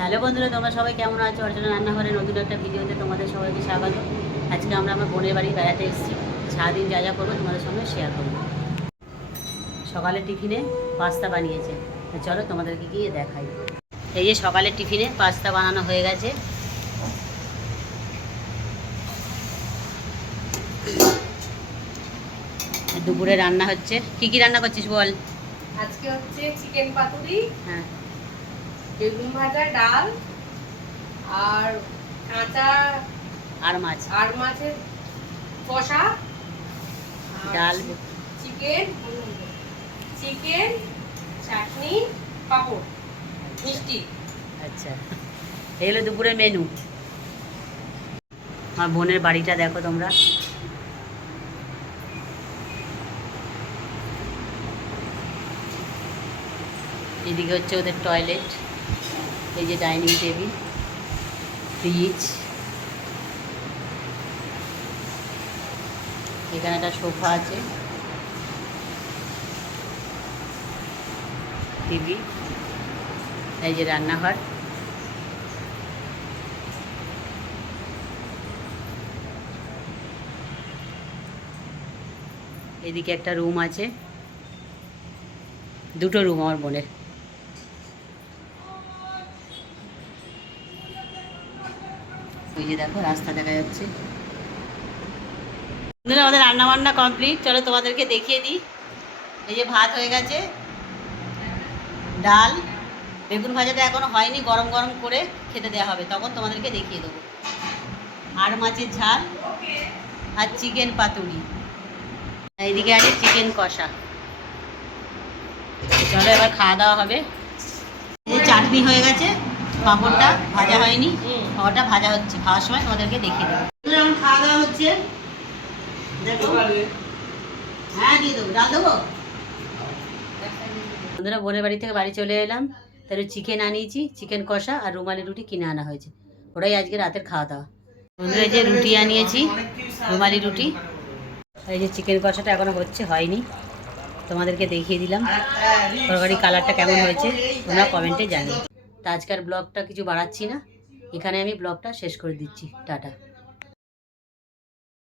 Hello বন্ধুরা তোমরা সবাই কেমন আছো? অর্চনা রান্নাঘরে নতুন একটা ভিডিওতে তোমাদের সবাইকে স্বাগত। আজকে আমরা আমার বোনের বাড়ি বেড়াতে এসেছি। সারাদিন যা যা করব তোমাদের সঙ্গে শেয়ার করব। সকালে টিফিনে পাস্তা বানিয়েছে। তো চলো তোমাদেরকে গিয়ে দেখাই। এই যে সকালের টিফিনে পাস্তা বানানো হয়ে গেছে। দুপুরে রান্না হচ্ছে। কি কি রান্না করছিস বল? আজকে হচ্ছে চিকেন পাতুরি হ্যাঁ। বেগুন ভাজা ডাল আর কাঁচা আর মাছ। আর মাছের কষা ডাল। চিকেন চিকেন চাটনি পাঁপড় মিষ্টি। আচ্ছা। এই হলো দুপুরের মেনু আমার বোনের বাড়িটা দেখো তোমরা। এদিকে হচ্ছে ওদের টয়লেট এই যে ডাইনিং টেবিল, ফ্রিজ। এখানে একটা সোফা আছে। টিভি এই যে রান্নাঘর। এদিকে একটা রুম আছে। দুটো রুম আমার বোনের। ওই যে দেখো রাস্তা দেখা যাচ্ছে। বন্ধুরা, আমাদের রান্না বান্না কমপ্লিট চলো তোমাদেরকে দেখিয়ে দিই। এই যে ভাত হয়ে গেছে ডাল। বেগুন ভাজাটা এখনও হয়নি গরম গরম করে খেতে দেওয়া হবে। তখন তোমাদেরকে দেখিয়ে দেবো। আর মাছের ঝাল আর চিকেন পাতুরি। এইদিকে আছে চিকেন কষা। চলো এবার খাওয়া দাওয়া হবে। চাটনি হয়ে গেছে পাঁপড়টা ভাজা হয়নি। পাঁপড়টা ভাজা হচ্ছে খাওয়ার সময় তোমাদেরকে দেখিয়ে দেবো। এখন খাওয়া দাওয়া হচ্ছে। দেখো। হ্যাঁ দিয়ে দেবো। ডাল দেবো? বন্ধুরা বোনের বাড়ি থেকে বাড়ি চলে এলাম। তাহলে চিকেন আনিয়েছি চিকেন কষা আর রুমালি রুটি কিনে আনা হয়েছে। ওটাই আজকে রাতের খাওয়া দাওয়া। বন্ধুরা এই যে রুটি আনিয়েছি রুমালি রুটি। এই যে চিকেন কষাটা এখনও হচ্ছে হয়নি। তোমাদেরকে দেখিয়ে দিলাম। তরকারি কালারটা কেমন হয়েছে তোমরা কমেন্টে জানিও। তা আজকের ব্লগটা কিছু বাড়াচ্ছি না। এখানে আমি ব্লগটা শেষ করে দিচ্ছি টাটা।